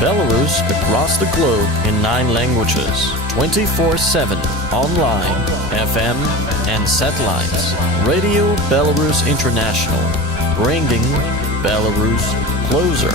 Belarus across the globe in 9 languages, 24/7, online, FM and satellites. Radio Belarus International, bringing Belarus closer.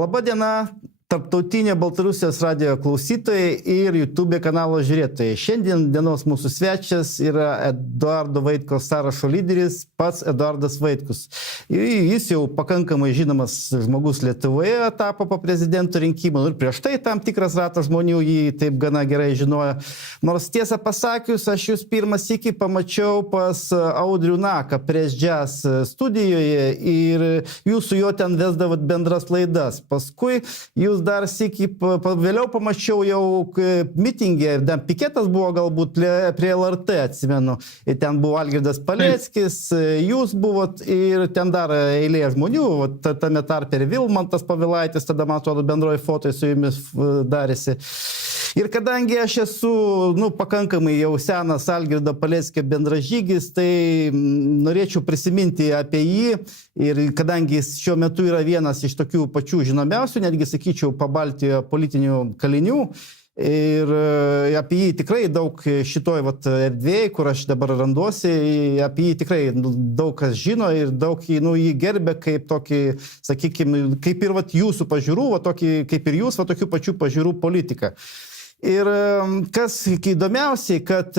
Labą dieną, tarptautinė Baltarusijos radijo klausytojai ir YouTube kanalo žiūrėtojai. Šiandien dienos mūsų svečias yra Eduardo Vaitkaus sąrašo lyderis, pats Eduardas Vaitkus. Jis jau pakankamai žinomas žmogus Lietuvoje tapo po prezidento rinkimų ir prieš tai tam tikras ratas žmonių jį taip gana gerai žinojo. Nors tiesą pasakius, aš jūs pirmas sykį pamačiau pas Audrių Naką prieš Jazz studijoje ir jūs su juo ten vesdavot bendras laidas. Paskui jūs dar sykį vėliau pamačiau jau mitingė, dar piketas buvo galbūt prie LRT, atsimenu. Ir ten buvo Algirdas Paleckis, jūs buvot ir ten dar eilė žmonių, tame tarpe ir Vilmantas Pavilaitis, tada man atrodo bendroji fotai su jumis darėsi. Ir kadangi aš esu pakankamai jau senas Algirdo Paleckio bendražygis, tai norėčiau prisiminti apie jį. Ir kadangi jis šiuo metu yra vienas iš tokių pačių žinomiausių, netgi sakyčiau, Pabaltijo politinių kalinių. Ir apie jį tikrai daug šitoj erdvėje, kur aš dabar randuosi, apie jį tikrai daug kas žino ir daug jį gerbė kaip tokį, sakykime, kaip ir jūsų pažiūrų, tokį, kaip ir jūs, tokių pačių pažiūrų politiką. Ir kas įdomiausiai, kad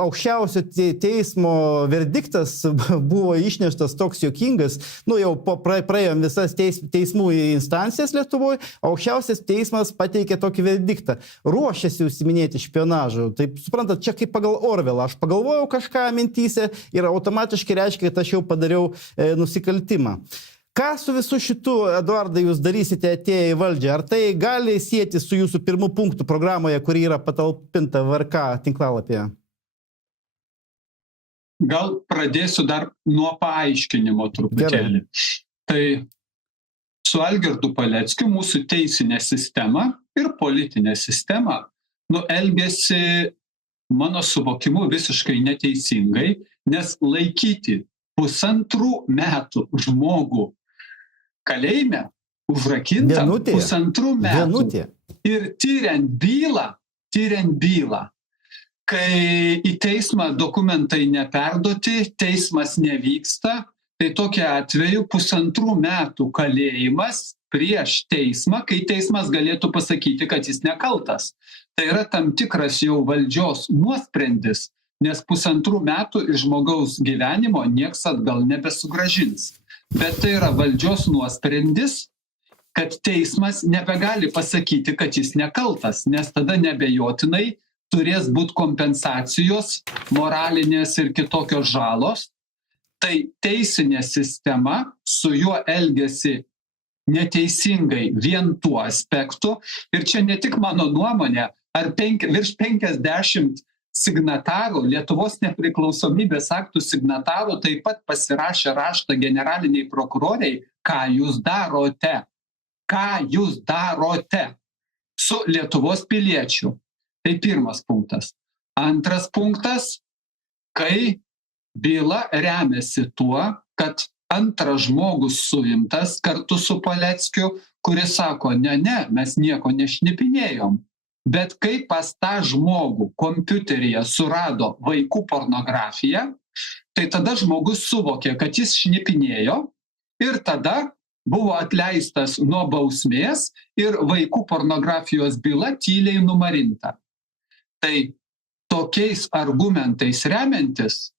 aukščiausio teismo verdiktas buvo išneštas toks juokingas, jau praėjom visas teismų instancijas Lietuvoje, aukščiausias teismas pateikė tokį verdiktą. Ruošiasi užsiminėti špionažu. Taip, suprantat, čia kaip pagal Orvelą. Aš pagalvojau kažką mintyse ir automatiškai reiškia, kad aš jau padariau nusikaltimą. Ką su visu šitu, Eduardai, jūs darysite atėję į valdžią? Ar tai gali sieti su jūsų pirmų punktų programoje, kuri yra patalpinta VRK tinklalapyje? Gal pradėsiu dar nuo paaiškinimo truputėlį. Tai su Algirdu Paleckiu mūsų teisinė sistema ir politinė sistema elgiasi, mano suvokimu, visiškai neteisingai, nes laikyti 1,5 metų žmogų kalėjime, užrakintam 1,5 metų ir tyriant bylą, kai į teismą dokumentai neperduoti, teismas nevyksta, tai tokiu atveju 1,5 metų kalėjimas prieš teismą, kai teismas galėtų pasakyti, kad jis nekaltas. Tai yra tam tikras jau valdžios nuosprendis, nes 1,5 metų iš žmogaus gyvenimo nieks atgal nebesugrąžins. Bet tai yra valdžios nuosprendis, kad teismas nebegali pasakyti, kad jis nekaltas, nes tada nebejotinai turės būti kompensacijos, moralinės ir kitokios žalos. Tai teisinė sistema su juo elgiasi neteisingai vien tuo aspektu. Ir čia ne tik mano nuomonė, ar virš 50 signatarų, Lietuvos nepriklausomybės aktų signatarų taip pat pasirašė raštą generaliniai prokuroriai, ką jūs darote su Lietuvos piliečiu. Tai pirmas punktas. Antras punktas, kai byla remiasi tuo, kad antras žmogus suimtas kartu su Paleckiu, kuris sako, ne, mes nieko nešnipinėjom. Bet kai pas tą žmogų kompiuteryje surado vaikų pornografiją, tai tada žmogus suvokė, kad jis šnipinėjo ir tada buvo atleistas nuo bausmės ir vaikų pornografijos byla tyliai numarinta. Tai tokiais argumentais remiantis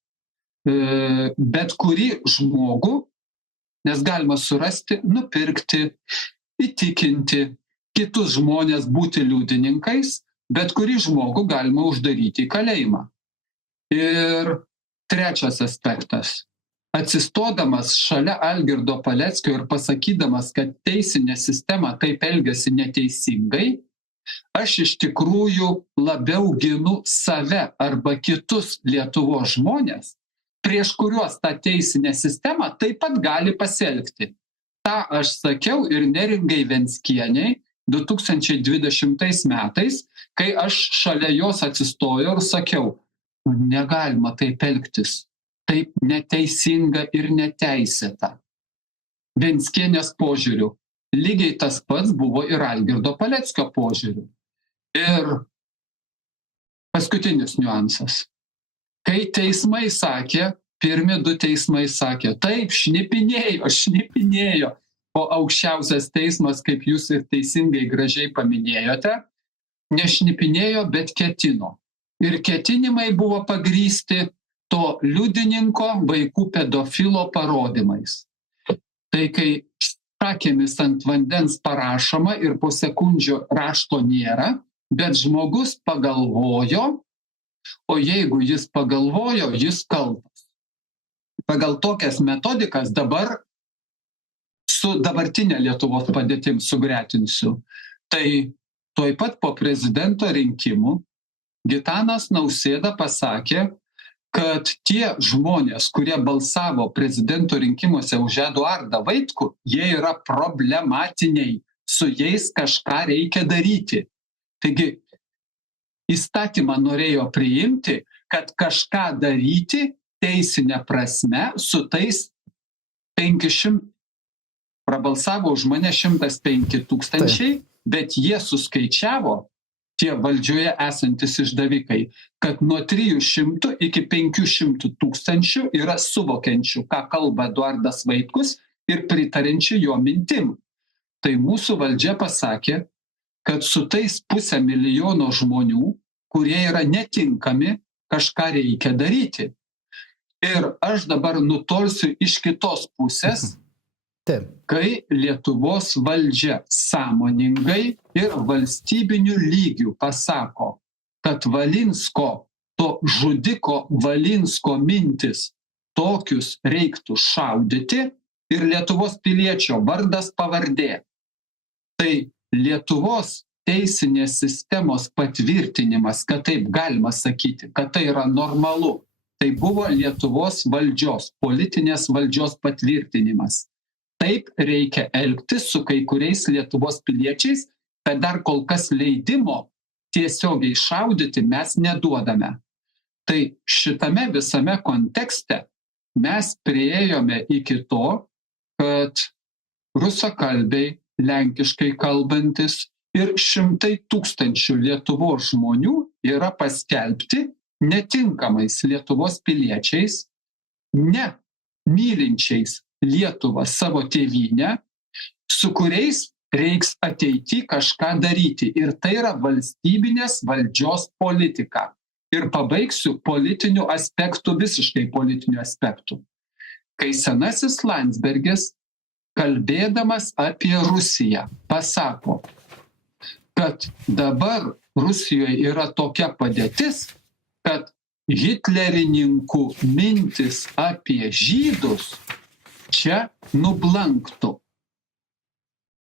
bet kurį žmogų, nes galima surasti, nupirkti, įtikinti, kitus žmonės būti liudininkais, bet kurį žmogų galima uždaryti į kalėjimą. Ir trečias aspektas. Atsistodamas šalia Algirdo Paleckio ir pasakydamas, kad teisinė sistema taip elgiasi neteisingai, aš iš tikrųjų labiau ginu save arba kitus Lietuvos žmonės, prieš kuriuos tą teisinę sistemą taip pat gali pasielgti. Ta aš sakiau ir Neringai Venckienei 2020 metais, kai aš šalia jos atsistojau ir sakiau, negalima taip elgtis. taip neteisinga ir neteisėta. Venckienės požiūriu. Lygiai tas pats buvo ir Algirdo Paleckio požiūriu. Ir paskutinis niuansas. Kai teismai sakė, pirmi 2 teismai sakė, taip, šnipinėjo, o aukščiausias teismas, kaip jūs ir teisingai gražiai paminėjote, nešnipinėjo, bet ketino. Ir ketinimai buvo pagrįsti to liudininko vaikų pedofilo parodymais. Tai kai šakėmis ant vandens parašoma ir po sekundžio rašto nėra, bet žmogus pagalvojo, o jeigu jis pagalvojo, jis kaltas. Pagal tokias metodikas dabar su dabartinė Lietuvos padėtim sugretinsiu. Tai tuoj pat po prezidento rinkimų Gitanas Nausėda pasakė, kad tie žmonės, kurie balsavo prezidento rinkimuose už Eduardą Vaitkų, jie yra problematiniai, su jais kažką reikia daryti. Taigi, įstatymą norėjo priimti, kad kažką daryti teisinė prasme su tais 500, prabalsavo už mane 105 000, bet jie suskaičiavo, tie valdžioje esantis išdavikai, kad nuo 300 iki 500 000 yra suvokiančių, ką kalba Eduardas Vaitkus ir pritarinčių jo mintim. Tai mūsų valdžia pasakė, kad su tais 500 000 žmonių, kurie yra netinkami, kažką reikia daryti. Ir aš dabar nutolsiu iš kitos pusės, kai Lietuvos valdžia sąmoningai ir valstybiniu lygiu pasako, kad Valinsko, to žudiko Valinsko mintis, tokius reiktų šaudyti ir Lietuvos piliečio vardas pavardė. Tai Lietuvos teisinės sistemos patvirtinimas, kad taip galima sakyti, kad tai yra normalu, tai buvo Lietuvos valdžios, politinės valdžios patvirtinimas. Taip reikia elgtis su kai kuriais Lietuvos piliečiais, bet dar kol kas leidimo tiesiogiai šaudyti mes neduodame. Tai šitame visame kontekste mes priėjome iki to, kad rusakalbiai, lenkiškai kalbantis ir 100 000 Lietuvos žmonių yra paskelbti netinkamais Lietuvos piliečiais, ne mylinčiais Lietuvą savo tėvynę, su kuriais reiks ateity kažką daryti. Ir tai yra valstybinės valdžios politika. Ir pabaigsiu politinių aspektų, visiškai politinių aspektų. Kai senasis Landsbergis, kalbėdamas apie Rusiją, pasako, kad dabar Rusijoje yra tokia padėtis, kad hitlerininkų mintis apie žydus čia nublanktų.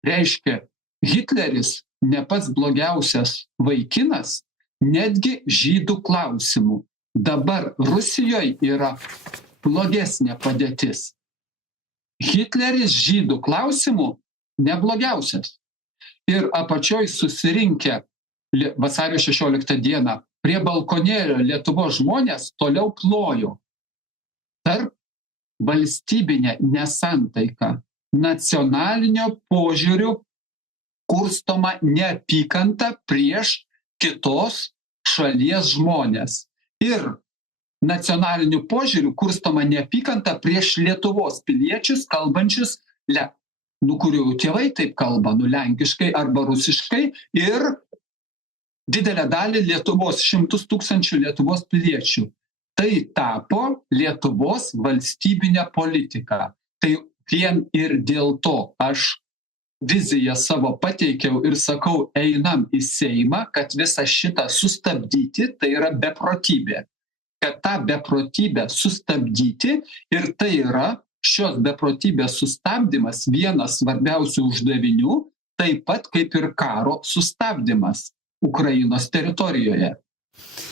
Reiškia, Hitleris ne pats blogiausias vaikinas, netgi žydų klausimų. Dabar Rusijoje yra blogesnė padėtis. Hitleris žydų klausimų neblogiausias. Ir apačioj susirinkę vasario 16 dieną prie balkonėlio Lietuvos žmonės toliau plojo. Tarp valstybinė nesantaika, nacionalinio požiūrių kurstoma neapykanta prieš kitos šalies žmonės. Ir nacionaliniu požiūriu kurstoma neapykanta prieš Lietuvos piliečius kalbančius, kurių tėvai taip kalba, lenkiškai arba rusiškai, ir didelę dalį Lietuvos, 100 000 Lietuvos piliečių. Tai tapo Lietuvos valstybinė politika. Tai vien ir dėl to aš viziją savo pateikiau ir sakau, einam į Seimą, kad visą šitą sustabdyti, tai yra beprotybė. Kad tą beprotybę sustabdyti, ir tai yra šios beprotybės sustabdymas vienas svarbiausių uždavinių, taip pat kaip ir karo sustabdymas Ukrainos teritorijoje.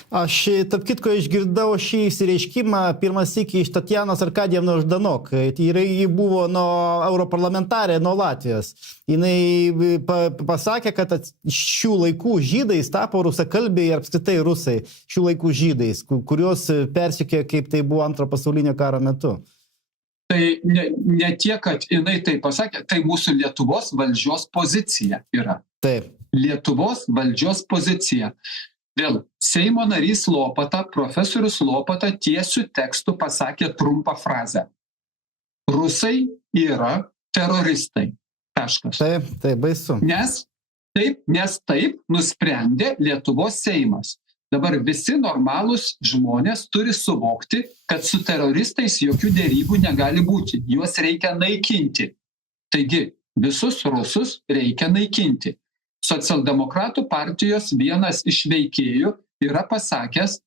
Aš, tarp kitko, išgirdau šį įsireiškimą pirmas iki iš Tatjanos Arkadievnos Ždanok. Ji buvo nuo europarlamentarė, nuo Latvijos. Jinai pasakė, kad šių laikų žydais tapo rusakalbiai ir apskritai rusai, šių laikų žydais, kuriuos persekiojo, kaip tai buvo Antro pasaulinio karo metu. Tai ne tiek, kad jinai tai pasakė, tai mūsų Lietuvos valdžios pozicija yra. Taip. Lietuvos valdžios pozicija. Vėl, Seimo narys Lopata, profesorius Lopata tiesių tekstų pasakė trumpą frazę. Rusai yra teroristai. Taškas. Taip, baisu. Nes taip nusprendė Lietuvos Seimas. Dabar visi normalūs žmonės turi suvokti, kad su teroristais jokių derybų negali būti. Juos reikia naikinti. Taigi, visus rusus reikia naikinti. Socialdemokratų partijos vienas iš veikėjų yra pasakęs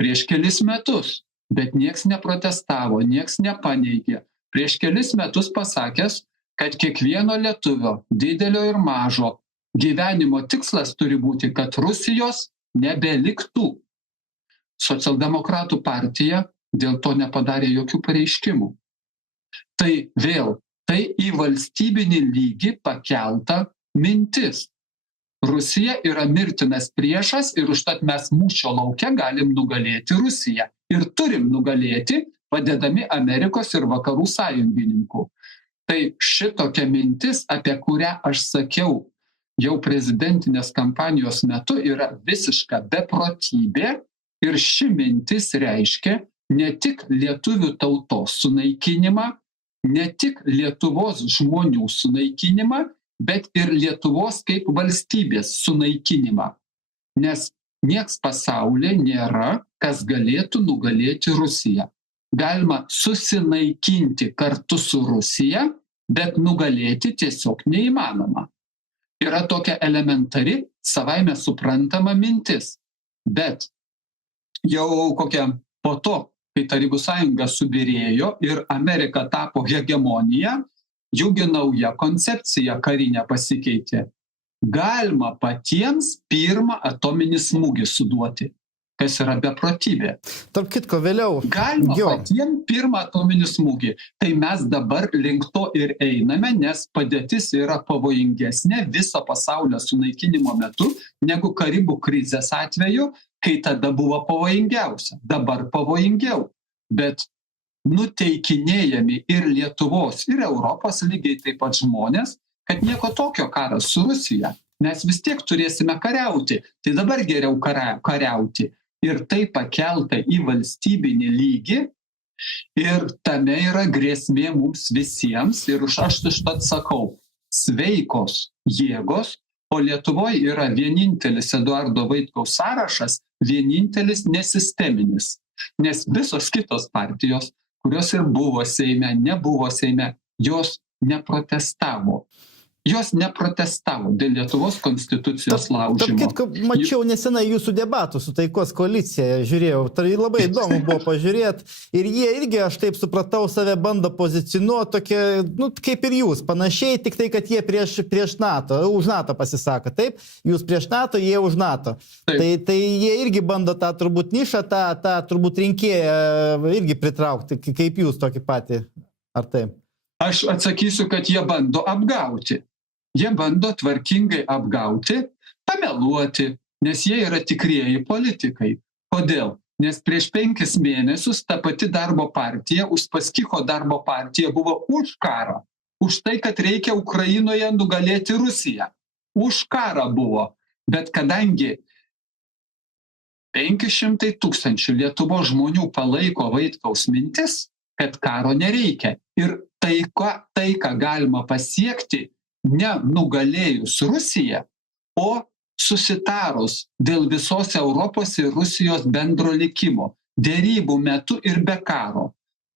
prieš kelis metus, bet nieks neprotestavo, nieks nepaneigė. Prieš kelis metus pasakęs, kad kiekvieno lietuvio, didelio ir mažo, gyvenimo tikslas turi būti, kad Rusijos nebeliktų. Socialdemokratų partija dėl to nepadarė jokių pareiškimų. Tai vėl, tai į valstybinį lygį pakelta mintis. Rusija yra mirtinas priešas ir užtat mes mūšio lauke galim nugalėti Rusiją. Ir turim nugalėti, padedami Amerikos ir vakarų sąjungininkų. Tai šitokia mintis, apie kurią aš sakiau jau prezidentinės kampanijos metu, yra visiška beprotybė ir ši mintis reiškia ne tik lietuvių tautos sunaikinimą, ne tik Lietuvos žmonių sunaikinimą, bet ir Lietuvos kaip valstybės sunaikinimą. Nes nieks pasaulyje nėra, kas galėtų nugalėti Rusiją. Galima susinaikinti kartu su Rusija, bet nugalėti tiesiog neįmanoma. Yra tokia elementari, savaime suprantama mintis. Bet jau kokia po to, kai Tarybų sąjunga subyrėjo ir Amerika tapo hegemonija, jūgi nauja koncepcija karinė pasikeitė. Galima patiems pirmą atominį smūgį suduoti, kas yra beprotybė. Tarp kitko, vėliau. Galima patiems pirmą atominį smūgį. Tai mes dabar link to ir einame, nes padėtis yra pavojingesnė viso pasaulio sunaikinimo metu, negu Karibų krizės atveju, kai tada buvo pavojingiausia. Dabar pavojingiau. Bet nuteikinėjami ir Lietuvos, ir Europos lygiai taip pat žmonės, kad nieko tokio karas su Rusija. Mes vis tiek turėsime kariauti. Tai dabar geriau kariauti. Ir tai pakelta į valstybinį lygį. Ir tame yra grėsmė mums visiems. Ir aš užtat sakau, sveikos jėgos, o Lietuvoje yra vienintelis Eduardo Vaitkaus sąrašas, vienintelis nesisteminis. Nes visos kitos partijos, kurios ir buvo Seime, nebuvo Seime, jos neprotestavo. Jos neprotestavo dėl Lietuvos konstitucijos laužimo. Tarp kitko, mačiau nesenai jūsų debatų su Taikos koalicija, žiūrėjau, tai labai įdomu buvo pažiūrėti. Ir jie irgi, aš taip supratau, save bando pozicionuoti tokie, kaip ir jūs, panašiai, tik tai, kad jie prieš NATO, už NATO pasisako, taip? Jūs prieš NATO, jie už NATO. Tai jie irgi bando tą turbūt nišą, tą turbūt rinkėją irgi pritraukti, kaip jūs tokį patį, ar taip? Aš atsakysiu, kad jie bando apgauti. Jie bando tvarkingai apgauti, pameluoti, nes jie yra tikrieji politikai. Kodėl? Nes prieš 5 mėnesius ta pati darbo partija, Uspaskicho darbo partija buvo už karą. Už tai, kad reikia Ukrainoje nugalėti Rusiją. Už karą buvo. Bet kadangi 500 000 Lietuvos žmonių palaiko Vaitkaus mintis, kad karo nereikia. Ir tai, ką galima pasiekti, ne nugalėjus Rusiją, o susitarus dėl visos Europos ir Rusijos bendro likimo, derybų metu ir be karo.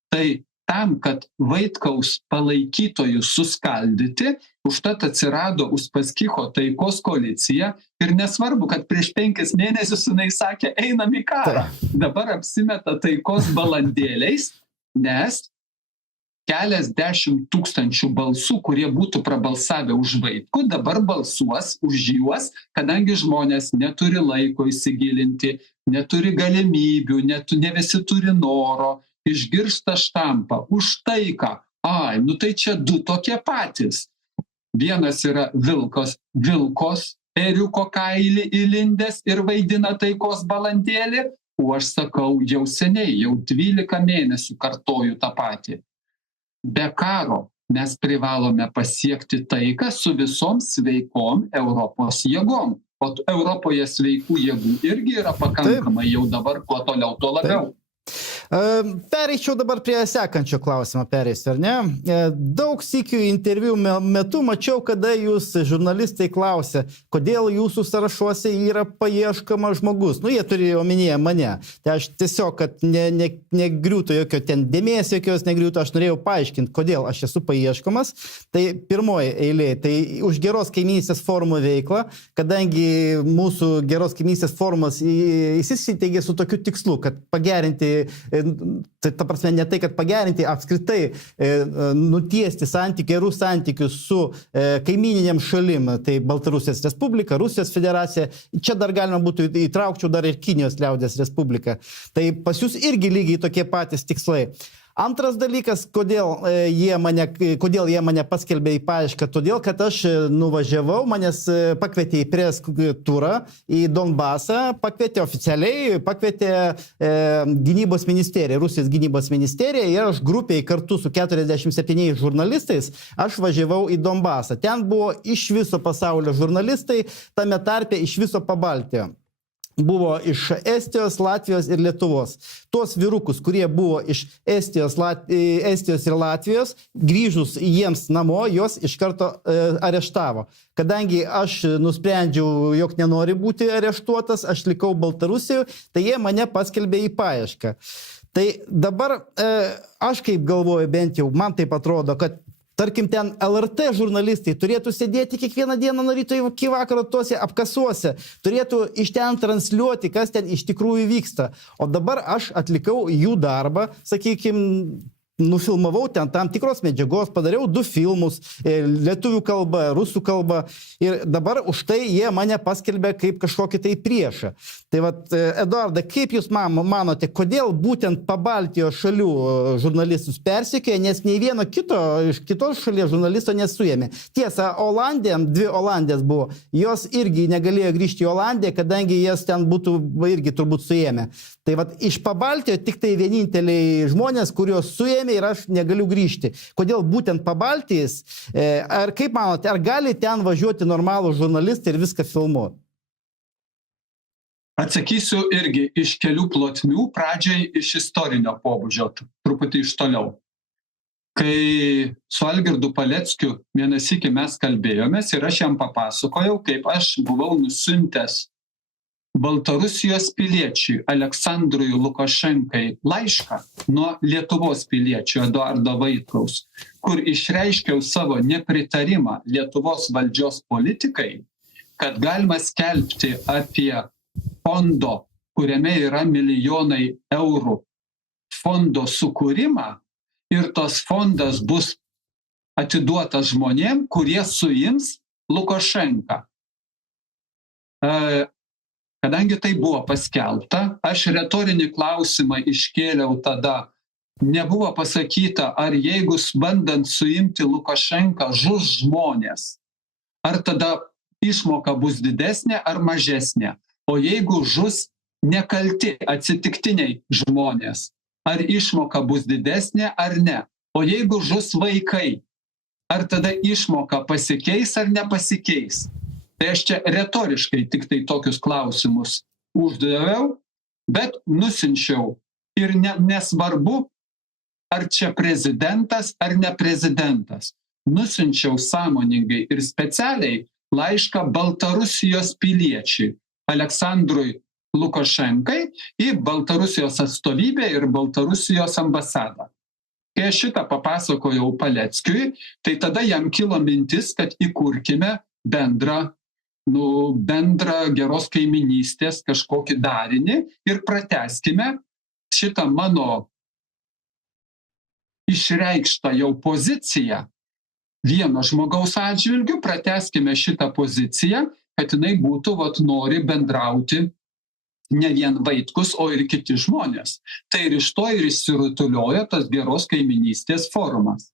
Tai tam, kad Vaitkaus palaikytojus suskaldyti, užtat atsirado Uspaskicho taikos koalicija ir nesvarbu, kad prieš 5 mėnesius jinai sakė, einam į karą. Dabar apsimeta taikos balandėliais, nes keliasdešimt tūkstančių balsų, kurie būtų prabalsavę už Vaitkų, dabar balsuos už juos, kadangi žmonės neturi laiko įsigilinti, neturi galimybių, ne visi turi noro, išgirsta štampą už taiką. Ai, nu tai čia du tokie patys. Vienas yra vilkos, ėriuko kailį įlindęs ir vaidina taikos balandėlį, o aš sakau jau seniai, jau 12 mėnesių kartoju tą patį. Be karo mes privalome pasiekti taiką su visom sveikom Europos jėgom. O Europoje sveikų jėgų irgi yra pakankamai jau dabar, kuo toliau, tuo labiau. Pereičiau dabar prie sekančio klausimo, ar ne? Daug sykių interviu metu mačiau, kada jūs žurnalistai klausė, kodėl jūsų sąrašuose yra paieškama žmogus. Nu, jie turi omenyje mane. Tai aš tiesiog, kad negriūtų jokio ten dėmesio, jokios negriūtų, aš norėjau paaiškinti, kodėl aš esu paieškomas. Tai pirmoji eilė, tai už geros kaimynystės forumo veiklą, kadangi mūsų geros kaimynystės forumas įsisteigė su tokiu tikslu, kad pagerinti, tai ta prasme ne tai, kad pagerinti, apskritai nutiesti gerų santykius su kaimininėm šalim, tai Baltarusijos Respublika, Rusijos Federacija, čia dar galima būtų įtraukčiau dar ir Kinijos liaudės Respubliką. Tai pas jūs irgi lygiai tokie patys tikslai. Antras dalykas, kodėl jie mane paskelbė į paiešką, todėl, kad aš nuvažiavau, manęs pakvietė į press turą į Donbasą, pakvietė oficialiai, gynybos ministerija, Rusijos gynybos ministerija, ir aš grupiai kartu su 47 žurnalistais, aš važiavau į Donbasą. Ten buvo iš viso pasaulio žurnalistai, tame tarpe iš viso Pabaltijo. Buvo iš Estijos, Latvijos ir Lietuvos. Tuos vyrukus, kurie buvo iš Estijos ir Latvijos, grįžus jiems namo, juos iš karto areštavo. Kadangi aš nusprendžiau, jog nenori būti areštuotas, aš likau Baltarusijoje, tai jie mane paskelbė į paiešką. Tai dabar aš kaip galvoju, bent jau man taip atrodo, kad tarkim, ten LRT žurnalistai turėtų sėdėti kiekvieną dieną nuo ryto iki vakaro tuose apkasuose, turėtų iš ten transliuoti, kas ten iš tikrųjų vyksta. O dabar aš atlikau jų darbą, sakykime, nufilmavau ten tam tikros medžiagos, padariau 2 filmus, lietuvių kalba, rusų kalba, ir dabar už tai jie mane paskelbė kaip kažkokį tai priešą. Tai vat, Eduardai, kaip jūs manote, kodėl būtent Pabaltijos šalių žurnalistus persekioja, nes nei vieno iš kitos šalies žurnalisto nesuėmė. Tiesa, 2 Olandės buvo, jos irgi negalėjo grįžti į Olandiją, kadangi jas ten būtų irgi turbūt suėmė. Tai vat, iš Pabaltijo tik tai vieninteliai žmonės, kurios suėmė, ir aš negaliu grįžti. Kodėl būtent Pabaltijos? Ar kaip manote, ar gali ten važiuoti normalų žurnalistai ir viską filmuoti? Atsakysiu irgi iš kelių plotmių, pradžiai iš istorinio pobūdžio, truputį iš toliau. Kai su Algirdu Paleckiu vieną sykį mes kalbėjomės ir aš jam papasakojau, kaip aš buvau nusiuntęs Baltarusijos piliečiui Aleksandrui Lukašenkai laišką nuo Lietuvos piliečio Eduardo Vaitkaus, kur išreiškiau savo nepritarimą Lietuvos valdžios politikai, kad galima skelbti apie fondo, kuriame yra milijonai eurų, fondo sukūrimą, ir tos fondas bus atiduotas žmonėm, kurie suims Lukašenką. Kadangi tai buvo paskelbta, aš retorinį klausimą iškėliau tada. Nebuvo pasakyta, ar jeigu bandant suimti Lukašenką žus žmonės, ar tada išmoka bus didesnė ar mažesnė. O jeigu žus nekalti atsitiktiniai žmonės, ar išmoka bus didesnė ar ne. O jeigu žus vaikai, ar tada išmoka pasikeis ar nepasikeis. Tai aš čia retoriškai tik tai tokius klausimus uždaviau, bet nusinčiau. Ir nesvarbu, ar čia prezidentas ar ne prezidentas. Nusinčiau sąmoningai ir specialiai laišką Baltarusijos piliečiui Aleksandrui Lukašenkai į Baltarusijos atstovybę ir Baltarusijos ambasadą. Kai aš šitą papasakojau Paleckiui, tai tada jam kilo mintis, kad įkurkime bendrą geros kaiminystės kažkokį darinį ir pratęskime šitą mano išreikštą jau poziciją vieno žmogaus atžvilgiu, pratęskime šitą poziciją, kad jinai būtų, nori bendrauti ne vien Vaitkus, o ir kiti žmonės. Tai ir iš to ir išsirutuliojo tas geros kaiminystės forumas.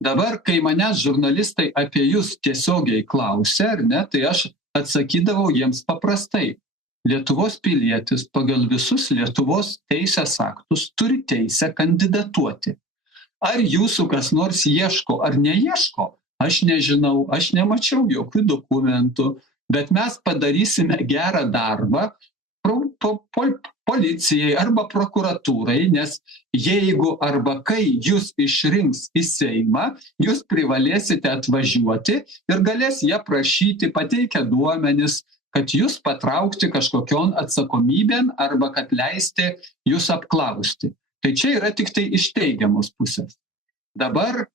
Dabar, kai manęs žurnalistai apie jūs tiesiogiai klausia, ar ne, tai aš atsakydavau jiems paprastai. Lietuvos pilietis pagal visus Lietuvos teisės aktus turi teisę kandidatuoti. Ar jūsų kas nors ieško ar neieško, aš nežinau, aš nemačiau jokių dokumentų, bet mes padarysime gerą darbą policijai arba prokuratūrai, nes jeigu arba kai jūs išrinks į Seimą, jūs privalėsite atvažiuoti ir galės jie prašyti, pateikę duomenis, kad jūs patraukti kažkokion atsakomybėn arba kad leisti jūs apklausti. Tai čia yra tik tai iš teigiamos pusės. Dabar,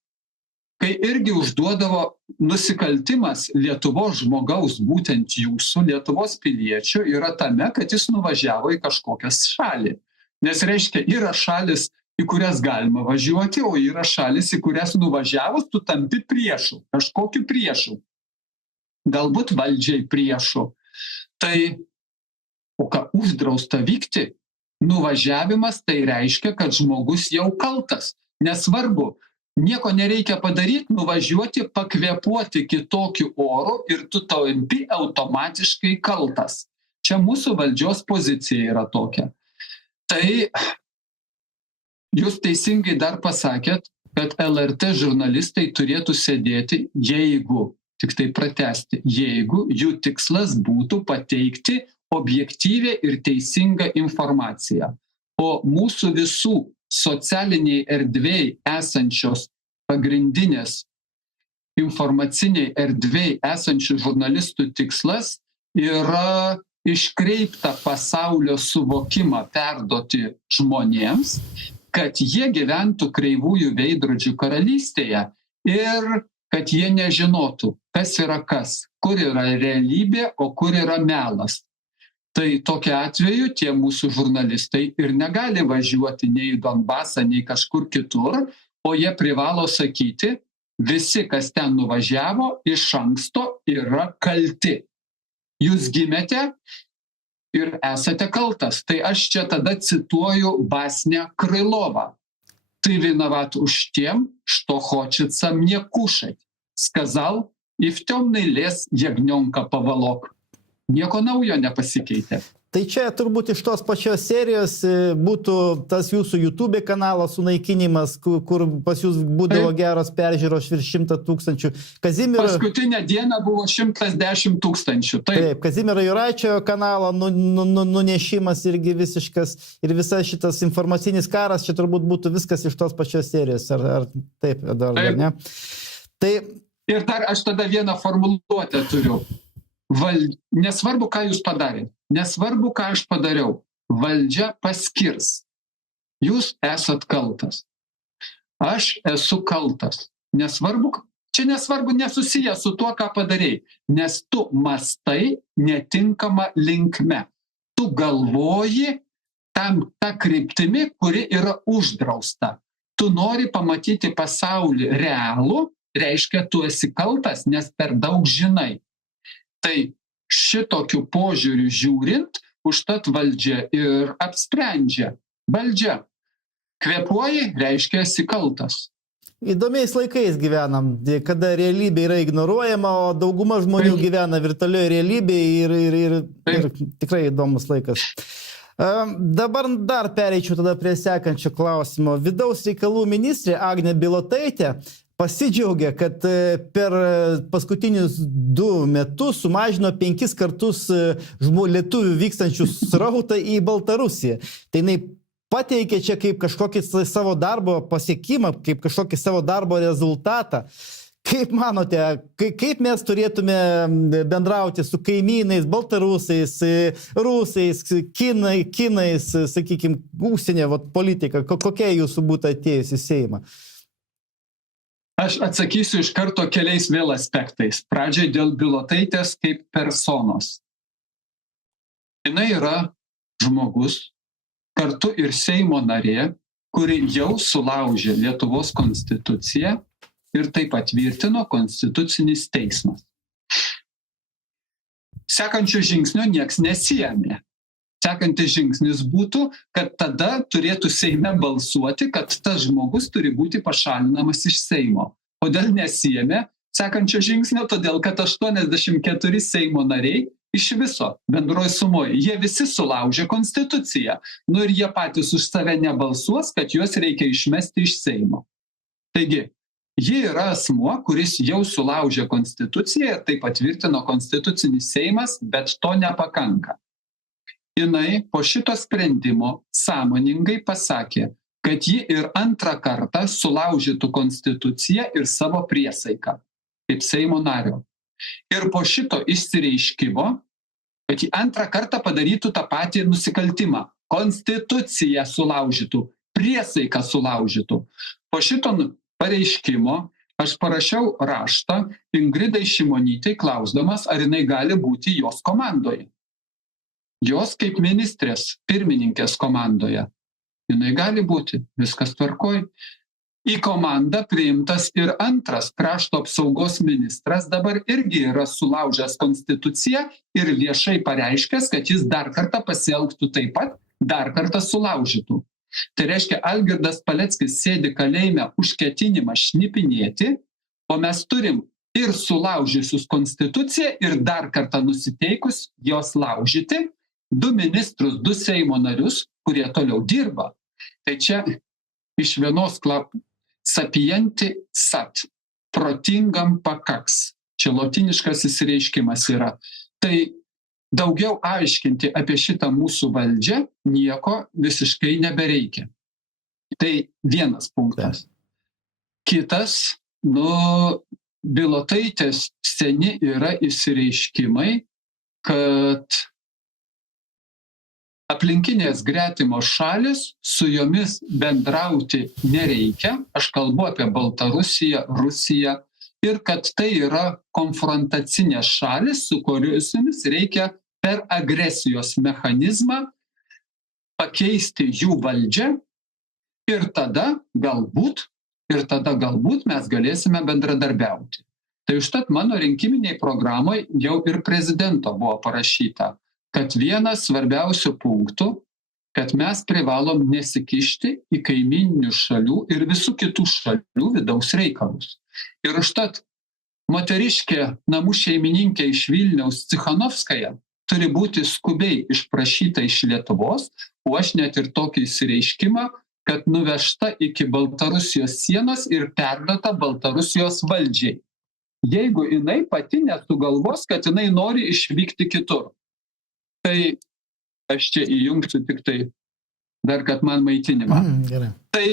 kai irgi užduodavo nusikaltimas Lietuvos žmogaus, būtent jūsų Lietuvos piliečių, yra tame, kad jis nuvažiavo į kažkokias šalį. Nes reiškia, yra šalis, į kurias galima važiuoti, o yra šalis, į kurias nuvažiavus, tu tampi priešu, kažkokiu priešu. Galbūt valdžiai priešu. Tai, o ką uždrausta vykti, nuvažiavimas tai reiškia, kad žmogus jau kaltas. Nesvarbu, nieko nereikia padaryti, nuvažiuoti, pakvėpuoti kitokiu oru ir tu tampi automatiškai kaltas. Čia mūsų valdžios pozicija yra tokia. Tai jūs teisingai dar pasakėt, kad LRT žurnalistai turėtų sėdėti, jeigu, tik tai pratęsti, jeigu jų tikslas būtų pateikti objektyvią ir teisingą informaciją. O mūsų visų socialiniai erdvėj esančios pagrindinės informaciniai erdvėj esančių žurnalistų tikslas yra iškreiptą pasaulio suvokimą perduoti žmonėms, kad jie gyventų kreivųjų veidrodžių karalystėje ir kad jie nežinotų, kas yra kas, kur yra realybė, o kur yra melas. Tai tokiu atveju tie mūsų žurnalistai ir negali važiuoti nei į Donbasą, nei kažkur kitur, o jie privalo sakyti, visi, kas ten nuvažiavo, iš anksto yra kalti. Jūs gimėte ir esate kaltas. Tai aš čia tada cituoju Басня Крылова. Ты виноват уж тем, что хочется мне кушать. Сказал, и в темный лес ягненка поволок. Nieko naujo nepasikeitė. Tai čia turbūt iš tos pačios serijos būtų tas jūsų YouTube kanalo sunaikinimas, kur pas jūs būdavo geros peržiūros virš 100 000. Paskutinę dieną buvo 110 000. Taip, Kazimiero Juraičio kanalo nunešimas irgi visiškas ir visas šitas informacinis karas, čia turbūt būtų viskas iš tos pačios serijos. Ar taip, Eduardai, ne? Tai... Ir dar aš tada vieną formuluotę turiu. Nesvarbu, ką jūs padarėte, nesvarbu, ką aš padariau, valdžia paskirs. Jūs esat kaltas. Aš esu kaltas. Nesvarbu, čia nesvarbu nesusiję su tuo, ką padarėjai, nes tu mastai netinkama linkme. Tu galvoji tą kryptimi, kuri yra uždrausta. Tu nori pamatyti pasaulį realų, reiškia, tu esi kaltas, nes per daug žinai. Tai šitokiu požiūriu žiūrint, užtat valdžia ir apsprendžia. Valdžia. Kvėpuoji, reiškia, esi kaltas. Įdomiais laikais gyvenam, kada realybė yra ignoruojama, o dauguma žmonių gyvena virtualioje realybėje ir tikrai įdomus laikas. Dabar dar pereičiau tada prie sekančio klausimo. Vidaus reikalų ministrė Agnė Bilotaitė pasidžiaugia, kad per paskutinius 2 metus sumažino 5 kartus lietuvių vykstančių srautą į Baltarusiją. Tai jinai pateikė čia kaip kažkokį savo darbo pasiekimą, kaip kažkokį savo darbo rezultatą. Kaip manote, kaip mes turėtume bendrauti su kaimynais, baltarusais, rusais, kinais, sakykime, užsienio politika, kokia jūsų būtų atėjus į Seimą? Aš atsakysiu iš karto keliais vėl aspektais. Pradžiai dėl Bilotaitės kaip personos. Jinai yra žmogus, kartu ir Seimo narė, kuri jau sulaužė Lietuvos konstituciją ir tai patvirtino Konstitucinis teismas. Sekančio žingsnio nieks nesiėmė. Sekantis žingsnis būtų, kad tada turėtų Seime balsuoti, kad tas žmogus turi būti pašalinamas iš Seimo. Kodėl nesiėmė sekančio žingsnio? Todėl, kad 84 Seimo nariai iš viso bendroje sumoje, jie visi sulaužė konstituciją. Ir jie patys už save nebalsuos, kad juos reikia išmesti iš Seimo. Taigi, ji yra asmuo, kuris jau sulaužė konstituciją ir tai patvirtino Konstitucinis Seimas, bet to nepakanka. Jinai po šito sprendimo sąmoningai pasakė, kad ji ir antrą kartą sulaužytų konstituciją ir savo priesaiką, kaip Seimo nario. Ir po šito išsireiškimo, kad ji antrą kartą padarytų tą patį nusikaltimą, konstituciją sulaužytų, priesaiką sulaužytų. Po šito pareiškimo aš parašiau raštą Ingridai Šimonytei klausdamas, ar jinai gali būti jos komandoje. Jos kaip ministrės pirmininkės komandoje. Jinai gali būti, viskas tvarkoj. Į komandą priimtas ir antras krašto apsaugos ministras, dabar irgi yra sulaužęs konstituciją ir viešai pareiškęs, kad jis dar kartą pasielgtų taip pat, dar kartą sulaužytų. Tai reiškia, Algirdas Paleckis sėdi kalėjime už ketinimą šnipinėti, o mes turim ir sulaužysius konstituciją ir dar kartą nusiteikus jos laužyti, 2 ministrus, 2 Seimo narius, kurie toliau dirba. Tai čia iš vienos sapienti sat, protingam pakaks. Čia lotiniškas išsireiškimas yra. Tai daugiau aiškinti apie šitą mūsų valdžią nieko visiškai nebereikia. Tai vienas punktas. Kitas, Bilotaitės seni yra išsireiškimai, kad aplinkinės gretimos šalis, su jomis bendrauti nereikia, aš kalbu apie Baltarusiją, Rusiją, ir kad tai yra konfrontacinės šalis, su kuriomis reikia per agresijos mechanizmą pakeisti jų valdžią ir tada galbūt mes galėsime bendradarbiauti. Tai užtat mano rinkiminiai programai jau ir prezidento buvo parašyta, kad vienas svarbiausių punktų, kad mes privalom nesikišti į kaimyninių šalių ir visų kitų šalių vidaus reikalus. Ir užtat moteriškė namų šeimininkė iš Vilniaus Cichanovskaja turi būti skubiai išprašyta iš Lietuvos, o aš net ir tokį išsireiškimą, kad nuvežta iki Baltarusijos sienos ir perduota Baltarusijos valdžiai. Jeigu jinai pati nesugalvos, kad jinai nori išvykti kitur. Tai aš čia įjungsiu tik tai dar, kad man maitinimą. Gerai. Tai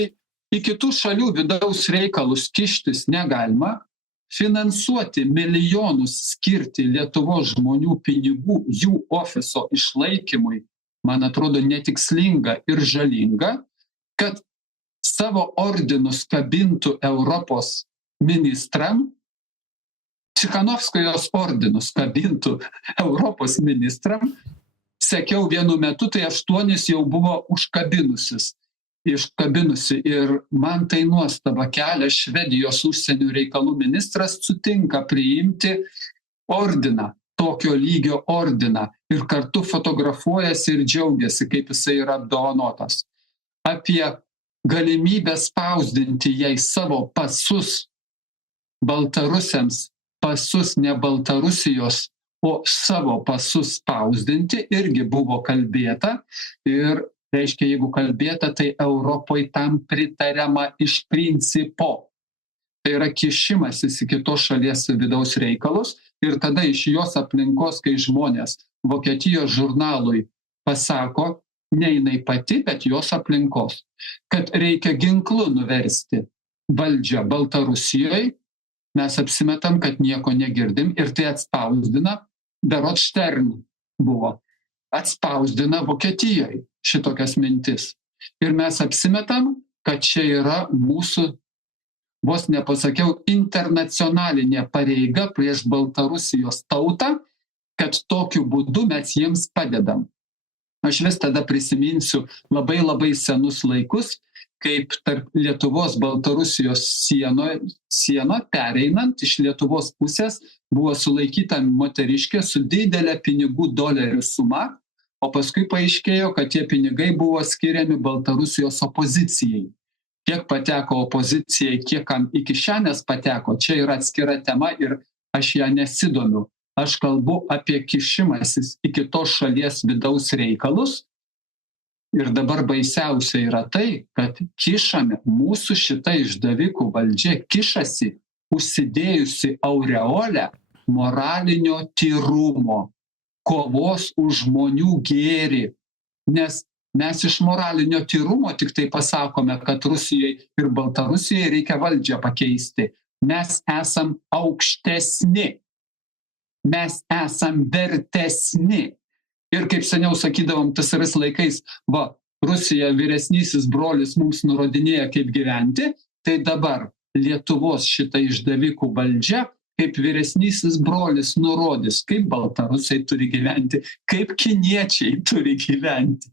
į kitų šalių vidaus reikalus kištis negalima, finansuoti milijonus skirti Lietuvos žmonių pinigų jų ofiso išlaikymui, man atrodo netikslinga ir žalinga, kad savo ordinus kabintų Europos ministram, Cichanovskajos ordinus kabintų Europos ministram, sekiau vienu metu, tai 8 jau buvo iškabinusi ir man tai nuostaba kelia, Švedijos užsienio reikalų ministras sutinka priimti ordiną, tokio lygio ordiną ir kartu fotografuojasi ir džiaugiasi, kaip jisai yra apdovanotas. Apie galimybę spausdinti jai savo pasus baltarusiams, pasus ne Baltarusijos, o savo pasus spausdinti irgi buvo kalbėta ir, reiškia, jeigu kalbėta, tai Europoje tam pritariama iš principo. Tai yra kišimasis į kitos šalies vidaus reikalus ir tada iš jos aplinkos, kai žmonės Vokietijos žurnalui pasako, ne jinai pati, bet jos aplinkos, kad reikia ginklu nuversti valdžią Baltarusijoje, mes apsimetam, kad nieko negirdim ir tai atspausdina, berods Štern buvo, atspausdina Vokietijoje šitokias mintis. Ir mes apsimetam, kad čia yra mūsų, vos nepasakiau, internacionalinė pareiga prieš Baltarusijos tautą, kad tokiu būdu mes jiems padedam. Aš vis tada prisiminsiu labai senus laikus, kaip tarp Lietuvos Baltarusijos sieno pereinant iš Lietuvos pusės buvo sulaikyta moteriškė su didelė pinigų dolerių suma, o paskui paaiškėjo, kad tie pinigai buvo skiriami Baltarusijos opozicijai. Kiek pateko opozicijai, kiek kam į kišenės pateko, čia yra atskira tema ir aš ją nesidomiu. Aš kalbu apie kišimasis į kitos šalies vidaus reikalus. Ir dabar baisiausia yra tai, kad kišame mūsų šitą išdavikų valdžia, kišasi užsidėjusi aureolę moralinio tyrumo, kovos už žmonių gėrį. Nes mes iš moralinio tyrumo tik tai pasakome, kad Rusijai ir Baltarusijai reikia valdžią pakeisti. Mes esam aukštesni. Mes esam vertesni. Ir kaip seniau sakydavom TSRS laikais, Rusija vyresnysis brolis mums nurodinėja, kaip gyventi, tai dabar Lietuvos šitą išdavikų valdžia, kaip vyresnysis brolis nurodys, kaip baltarusiai turi gyventi, kaip kiniečiai turi gyventi,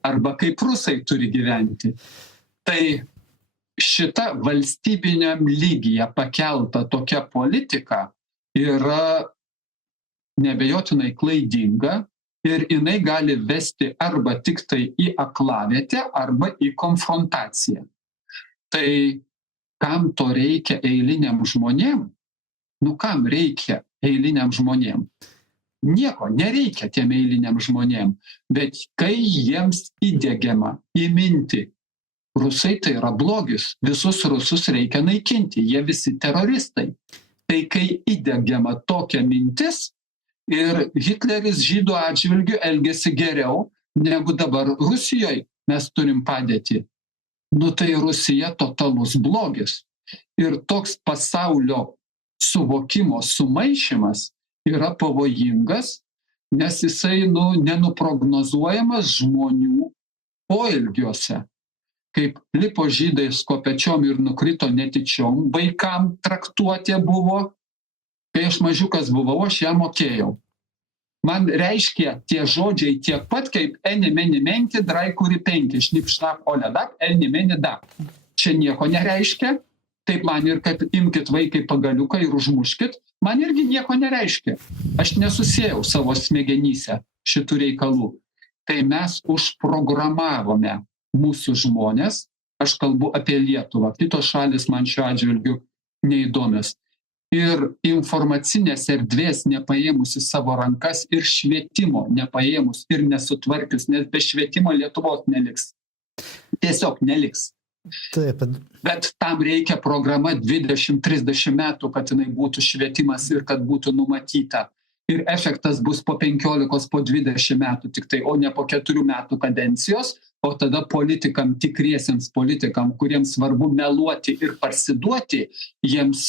arba kaip rusai turi gyventi. Tai šita valstybiniam lygyje pakelta tokia politika yra neabejotinai klaidinga, ir jinai gali vesti arba tik tai į aklavietę, arba į konfrontaciją. Tai kam to reikia eiliniam žmonėm? Kam reikia eiliniam žmonėm? Nieko nereikia tiem eiliniam žmonėm, bet kai jiems įdiegiama į mintį, rusai tai yra blogis, visus rusus reikia naikinti, jie visi teroristai. Tai kai įdiegiama tokia mintis, ir Hitleris žydų atžvilgiu elgėsi geriau negu dabar Rusijoje mes turim padėtį. Tai Rusija totalus blogis. Ir toks pasaulio suvokimo sumaišymas yra pavojingas, nes jisai nenuprognozuojamas žmonių poelgiuose. Kaip lipo žydai kopečiom ir nukrito netyčiom, vaikam traktuotė buvo. Kai aš mažiukas buvau, aš ją mokėjau. Man reiškia tie žodžiai tiek pat, kaip eni meni menki, drai kuri penki, šnip šnap oledak, eni meni dak. Čia nieko nereiškia, taip man ir kad imkit vaikai pagaliuką ir užmuškit, man irgi nieko nereiškia. Aš nesusėjau savo smegenyse šitų reikalų. Tai mes užprogramavome mūsų žmonės, aš kalbu apie Lietuvą, kitos šalis man šiuo atžvilgiu neįdomios. Ir informacinės erdvės nepaėmus į savo rankas ir švietimo nepaėmus ir nesutvarkius, nes be švietimo Lietuvos neliks. Tiesiog neliks. Taip. Bet tam reikia programa 20-30 metų, kad jinai būtų švietimas ir kad būtų numatyta. Ir efektas bus po 15, po 20 metų tik tai, o ne po 4 metų kadencijos, o tada politikam, tikriesiems politikam, kuriems svarbu meluoti ir parsiduoti, jiems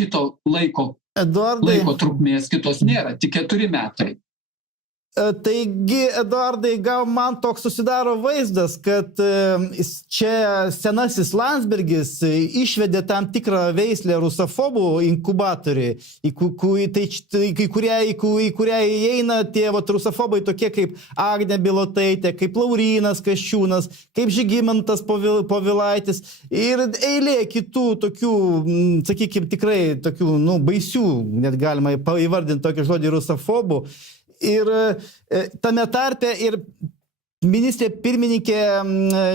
kito laiko trukmės kitos nėra, tik 4 metai. Taigi, Eduardai, gal man toks susidaro vaizdas, kad čia senasis Landsbergis išvedė tam tikrą veislę rusofobų inkubatorių, į kurią įeina tie rusofobai tokie kaip Agnė Bilotaitė, kaip Laurynas Kasčiūnas, kaip Žygimantas Povilaitis ir eilė kitų tokių, sakykime, tikrai tokių, baisių, net galima įvardinti tokį žodį rusofobų. Ir tame tarpe ir ministrė pirmininkė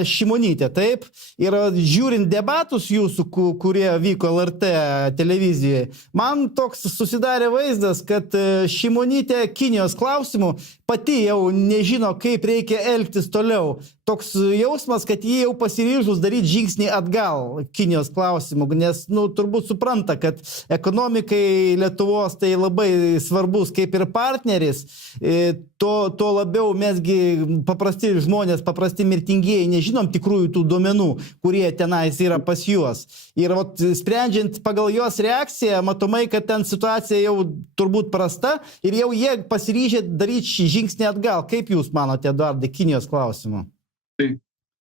Šimonytė, taip? Ir žiūrint debatus jūsų, kurie vyko LRT televizijoje, man toks susidarė vaizdas, kad Šimonytė Kinijos klausimų pati jau nežino, kaip reikia elgtis toliau. Toks jausmas, kad jie jau pasiryžus daryti žingsnį atgal Kinijos klausimų, nes, turbūt supranta, kad ekonomikai Lietuvos tai labai svarbus kaip ir partneris, to labiau mesgi paprasti žmonės, paprasti mirtingieji, nežinom tikrųjų tų duomenų, kurie tenais yra pas juos. Ir sprendžiant pagal jos reakciją, matomai, kad ten situacija jau turbūt prasta ir jau jie pasiryžę daryti žingsnį atgal. Kaip jūs manote, Eduardai, Kinijos klausimu? Tai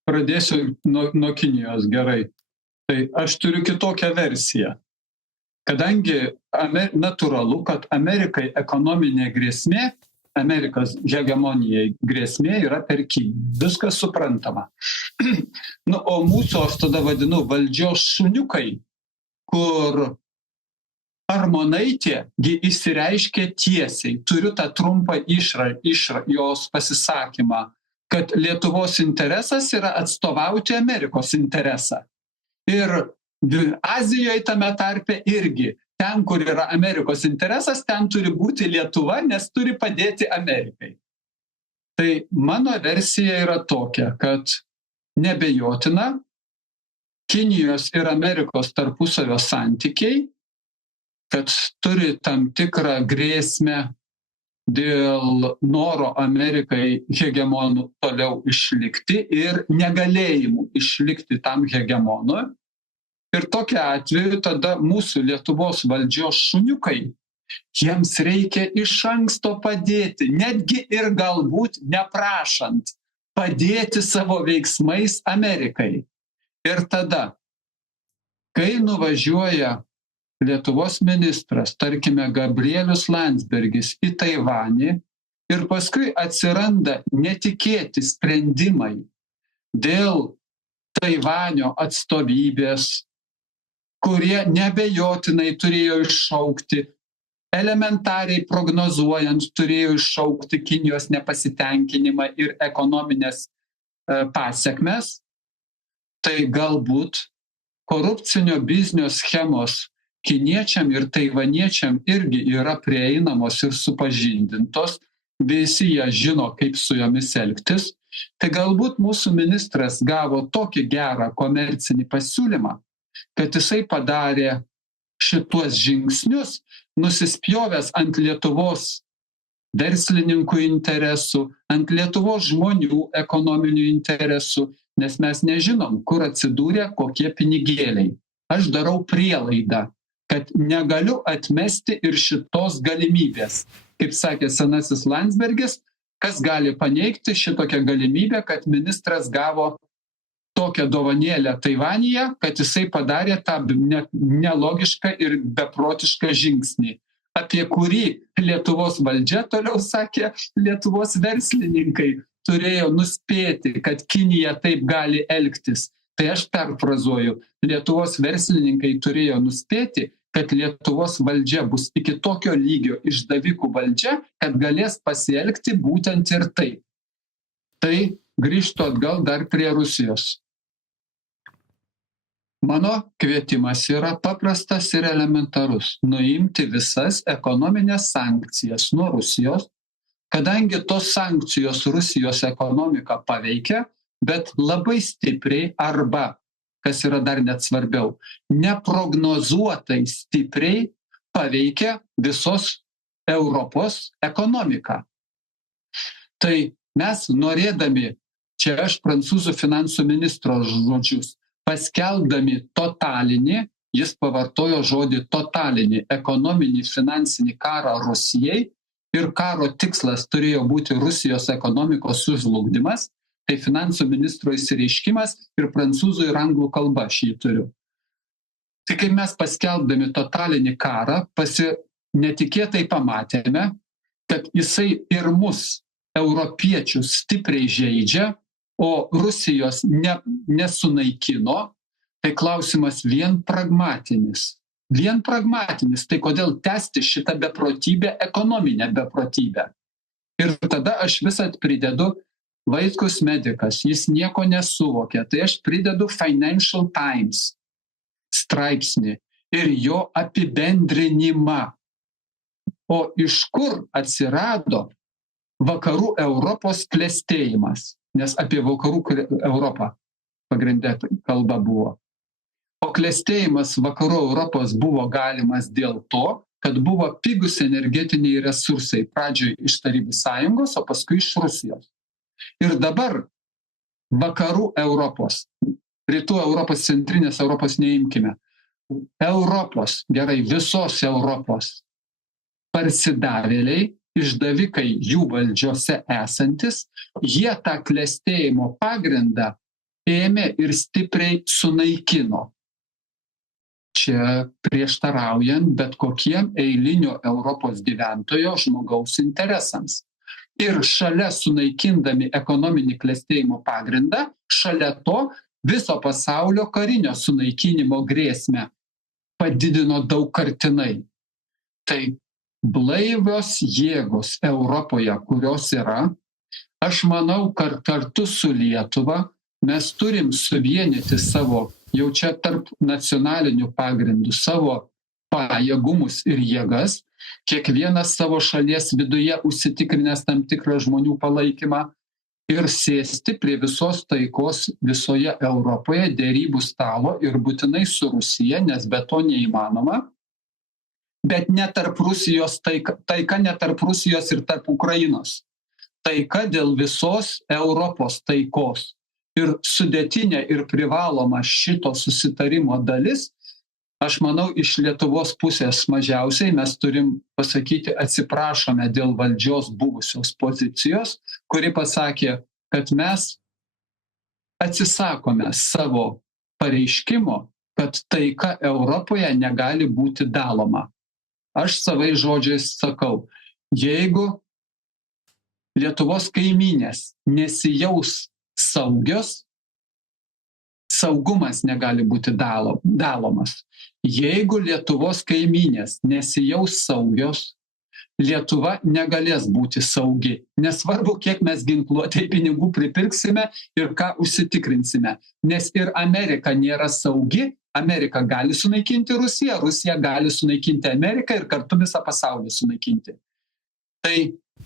pradėsiu nuo Kinijos, gerai. Tai aš turiu kitokią versiją. Kadangi natūralu, kad Amerikai ekonominė grėsmė Amerikos hegemonijai grėsmė yra per Kiniją. Viskas suprantama. O mūsų, aš tada vadinu, valdžios šuniukai, kur Armonaitė išsireiškė tiesiai. Turiu tą trumpą jos pasisakymą, kad Lietuvos interesas yra atstovauti Amerikos interesą. Ir Azijoje tame tarpe irgi. Ten, kur yra Amerikos interesas, ten turi būti Lietuva, nes turi padėti Amerikai. Tai mano versija yra tokia, kad nebejotina Kinijos ir Amerikos tarpusavio santykiai, kad turi tam tikrą grėsmę dėl noro Amerikai hegemonų toliau išlikti ir negalėjimų išlikti tam hegemonui. Ir tokiu atveju tada mūsų Lietuvos valdžios šuniukai, jiems reikia iš anksto padėti, netgi ir galbūt neprašant, padėti savo veiksmais Amerikai. Ir tada, kai nuvažiuoja Lietuvos ministras, tarkime, Gabrielius Landsbergis į Taivanį ir paskui atsiranda netikėti sprendimai dėl Taivanio atstovybės, kurie neabejotinai turėjo iššaukti, elementariai prognozuojant, turėjo iššaukti Kinijos nepasitenkinimą ir ekonominės pasekmes, tai galbūt korupcinio biznio schemos kiniečiam ir taivaniečiam irgi yra prieinamos ir supažindintos, visi jie žino, kaip su jomis elgtis, tai galbūt mūsų ministras gavo tokį gerą komercinį pasiūlymą, kad jisai padarė šituos žingsnius, nusispjovęs ant Lietuvos verslininkų interesų, ant Lietuvos žmonių ekonominių interesų, nes mes nežinom, kur atsidūrė kokie pinigėliai. Aš darau prielaidą, kad negaliu atmesti ir šitos galimybės. Kaip sakė senasis Landsbergis, kas gali paneigti šitokią galimybę, kad ministras gavo tokią dovanėlę Taivanyje, kad jisai padarė tą nelogišką ir beprotišką žingsnį, apie kurį Lietuvos valdžia, toliau sakė, Lietuvos verslininkai turėjo nuspėti, kad Kinija taip gali elgtis. Tai aš perfrazuoju, Lietuvos verslininkai turėjo nuspėti, kad Lietuvos valdžia bus iki tokio lygio išdavikų valdžia, kad galės pasielgti būtent ir taip. Tai grįžtu atgal dar prie Rusijos. Mano kvietimas yra paprastas ir elementarus – nuimti visas ekonominės sankcijas nuo Rusijos, kadangi tos sankcijos Rusijos ekonomiką paveikia, bet labai stipriai arba, kas yra dar net svarbiau, neprognozuotai stipriai paveikia visos Europos ekonomiką. Tai mes norėdami, čia aš prancūzų finansų ministro žodžius, paskelbdami totalinį, jis pavartojo žodį totalinį, ekonominį, finansinį karą Rusijai ir karo tikslas turėjo būti Rusijos ekonomikos sužlugdymas, tai finansų ministro išsireiškimas ir prancūzų ir anglų kalba aš jį turiu. Tai kai mes paskelbdami totalinį karą, netikėtai pamatėme, kad jisai ir mus, europiečius, stipriai žeidžia, o Rusijos nesunaikino, tai klausimas vien pragmatinis. Vien pragmatinis, tai kodėl tęsti šitą beprotybę, ekonominę beprotybę. Ir tada aš visat pridedu Vaitkus medikas, jis nieko nesuvokia, tai aš pridedu Financial Times straipsnį ir jo apibendrinimą. O iš kur atsirado vakarų Europos klestėjimas? Nes apie vakarų Europą pagrindė kalba buvo. O klestėjimas vakarų Europos buvo galimas dėl to, kad buvo pigus energetiniai resursai, pradžioj iš Tarybų Sąjungos, o paskui iš Rusijos. Ir dabar vakarų Europos, rytų Europos, centrinės Europos neimkime, Europos, gerai, visos Europos parsidavėliai, išdavikai jų valdžiose esantis, jie tą klestėjimo pagrindą ėmė ir stipriai sunaikino. Čia prieštaraujant bet kokiem eilinio Europos gyventojo žmogaus interesams. Ir šalia sunaikindami ekonominį klestėjimo pagrindą, šalia to viso pasaulio karinio sunaikinimo grėsmę padidino daugkartinai. Tai blaivios jėgos Europoje, kurios yra, aš manau, kad kartu su Lietuva mes turim suvienyti savo, jau čia tarp nacionalinių pagrindų, savo pajėgumus ir jėgas, kiekvienas savo šalies viduje užsitikrinęs tam tikrą žmonių palaikymą ir sėsti prie visos taikos visoje Europoje, derybų stalo ir būtinai su Rusija, nes be to neįmanoma, bet ne tarp Rusijos taika ne tarp Rusijos ir tarp Ukrainos. Taika dėl visos Europos taikos. Ir sudėtinė ir privaloma šito susitarimo dalis, aš manau, iš Lietuvos pusės mažiausiai mes turim pasakyti atsiprašome dėl valdžios buvusios pozicijos, kuri pasakė, kad mes atsisakome savo pareiškimo, kad taika Europoje negali būti daloma. Aš savai žodžiais sakau, jeigu Lietuvos kaimynės nesijaus saugios, saugumas negali būti dalomas. Jeigu Lietuvos kaimynės nesijaus saugios, Lietuva negalės būti saugi. Nesvarbu, kiek mes ginkluotei pinigų pripirksime ir ką užsitikrinsime. Nes ir Amerika nėra saugi, Amerika gali sunaikinti Rusiją, Rusija gali sunaikinti Ameriką ir kartu visą pasaulį sunaikinti. Tai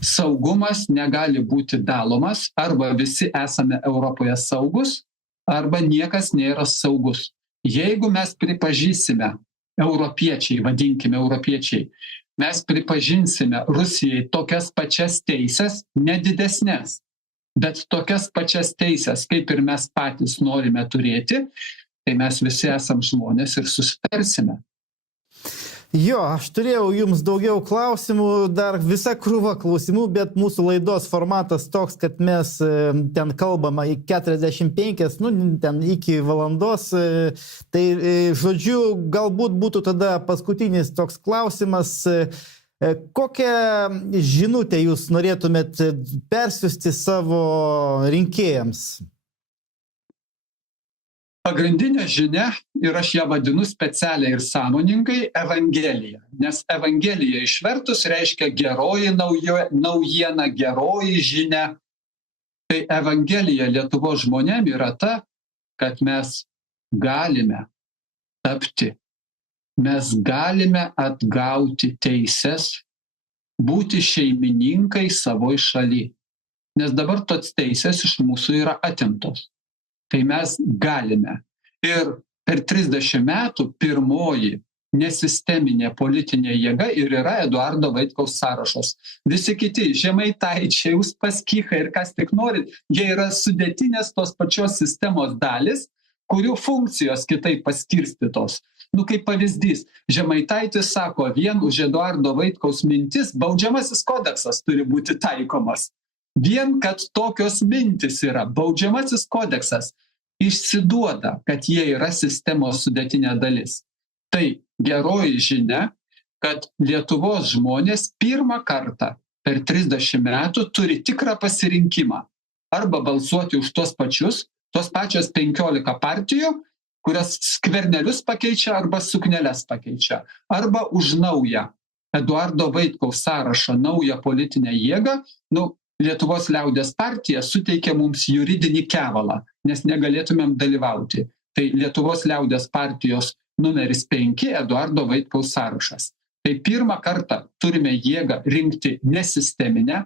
saugumas negali būti dalomas, arba visi esame Europoje saugus, arba niekas nėra saugus. Jeigu mes pripažįsime, europiečiai, vadinkime europiečiai, mes pripažinsime Rusijai tokias pačias teisės, nedidesnės, bet tokias pačias teisės, kaip ir mes patys norime turėti, tai mes visi esam žmonės ir susitarsime. Jo, aš turėjau jums daugiau klausimų, dar visa krūva klausimų, bet mūsų laidos formatas toks, kad mes ten kalbama į 45, ten iki valandos. Tai, žodžiu, galbūt būtų tada paskutinis toks klausimas. Kokią žinutę jūs norėtumėt persiųsti savo rinkėjams? Pagrindinė žinia, ir aš ją vadinu specialiai ir sąmoningai, Evangelija. Nes Evangelija išvertus reiškia geroji naujiena, geroji žinia. Tai Evangelija Lietuvos žmonėm yra ta, kad mes galime tapti, mes galime atgauti teises, būti šeimininkai savoj šaly. Nes dabar tos teisės iš mūsų yra atimtos. Tai mes galime. Ir per 30 metų pirmoji nesisteminė politinė jėga ir yra Eduardo Vaitkaus sąrašas. Visi kiti, Žemaitaičiai, Uspaskichai ir kas tik norit, jie yra sudėtinės tos pačios sistemos dalis, kurių funkcijos kitaip paskirstytos. Kaip pavyzdys, Žemaitaitis sako, vien už Eduardo Vaitkaus mintis baudžiamasis kodeksas turi būti taikomas. Vien, kad tokios mintis yra, baudžiamasis kodeksas išsiduoda, kad jie yra sistemos sudėtinė dalis. Tai geroji žinia, kad Lietuvos žmonės pirmą kartą per 30 metų turi tikrą pasirinkimą. Arba balsuoti už tos pačios 15 partijų, kurias skvernelius pakeičia arba sukneles pakeičia. Arba už naują Eduardo Vaitkaus sąrašą, naują politinę jėgą, Lietuvos liaudės partija suteikia mums juridinį kevalą, nes negalėtumėm dalyvauti. Tai Lietuvos liaudės partijos numeris 5 Eduardo Vaitkaus sąrašas. Tai pirmą kartą turime jėgą rinkti nesisteminę,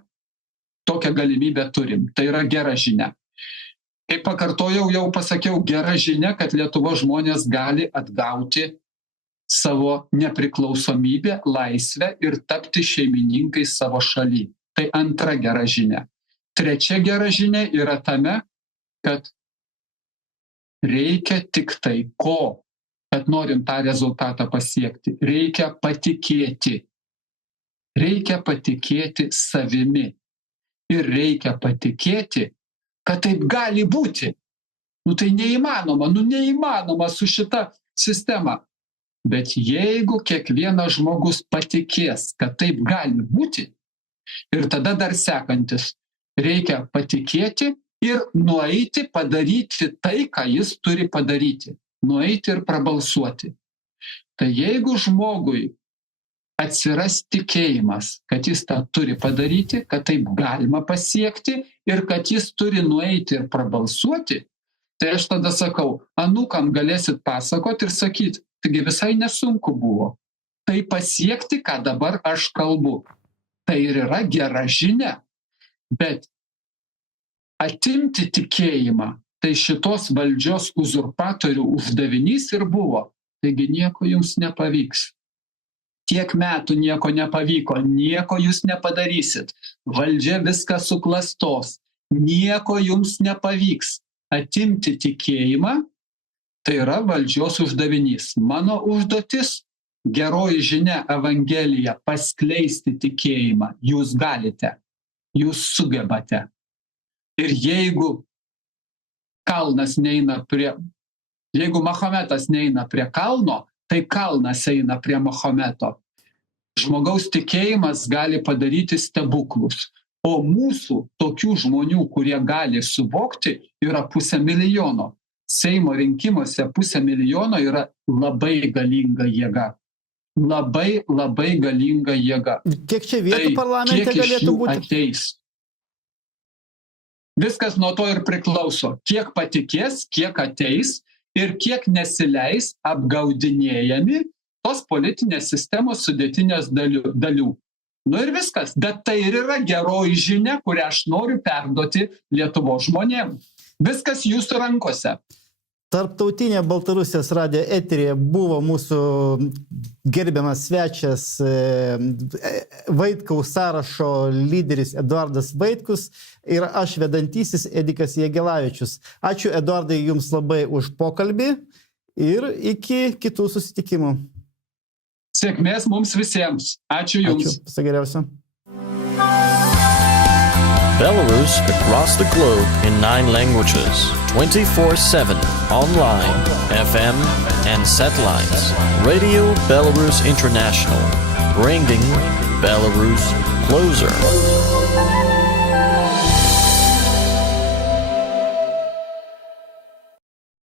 tokią galimybę turim. Tai yra gera žinia. Kaip pakartojau, jau pasakiau, gera žinia, kad Lietuvos žmonės gali atgauti savo nepriklausomybę, laisvę ir tapti šeimininkai savo šaly. Tai antra gera žinia. Trečia gera žinia yra tame, kad reikia tik tai ko, kad norim tą rezultatą pasiekti. Reikia patikėti. Reikia patikėti savimi. Ir reikia patikėti, kad taip gali būti. Tai neįmanoma su šita sistema. Bet jeigu kiekvienas žmogus patikės, kad taip gali būti, Ir tada dar sekantis. Reikia patikėti ir nueiti padaryti tai, ką jis turi padaryti. Nueiti ir prabalsuoti. Tai jeigu žmogui atsiras tikėjimas, kad jis tą turi padaryti, kad taip galima pasiekti ir kad jis turi nueiti ir prabalsuoti, tai aš tada sakau, anūkam galėsit pasakoti ir sakyti, taigi visai nesunku buvo. Tai pasiekti, ką dabar aš kalbu. Tai ir yra gera žinia. Bet atimti tikėjimą, tai šitos valdžios uzurpatorių uždavinys ir buvo. Taigi nieko jums nepavyks. Tiek metų nieko nepavyko, nieko jūs nepadarysit. Valdžia viską suklastos. Nieko jums nepavyks. Atimti tikėjimą, tai yra valdžios uždavinys. Mano užduotis, geroji žinia, evangelija, paskleisti tikėjimą. Jūs galite, jūs sugebate. Ir jeigu kalnas neina jeigu Mahometas neina prie kalno, tai kalnas eina prie Mahometo. Žmogaus tikėjimas gali padaryti stebuklus. O mūsų tokių žmonių, kurie gali suvokti, yra 500 000. Seimo rinkimuose 500 000 yra labai galinga jėga. Labai, labai galinga jėga. Kiek čia vietų parlamente galėtų būti? Ateis. Viskas nuo to ir priklauso. Kiek patikės, kiek ateis ir kiek nesileis apgaudinėjami tos politinės sistemos sudėtinės dalių. Nu ir viskas. Bet tai ir yra geroji žinia, kurią aš noriu perduoti Lietuvos žmonėms. Viskas jūsų rankose. Tarptautinė Baltarusijos radijo eterija buvo mūsų gerbiamas svečias Vaitkaus sąrašo lyderis Eduardas Vaitkus ir aš vedantysis Edikas Jagelavičius. Ačiū, Eduardai, jums labai už pokalbį ir iki kitų susitikimų. Sėkmės mums visiems. Ačiū jums. Ačiū. Viso geriausio. Belarus across the globe in 9 languages, 24/7, online, FM and satellites. Radio Belarus International, bringing Belarus closer.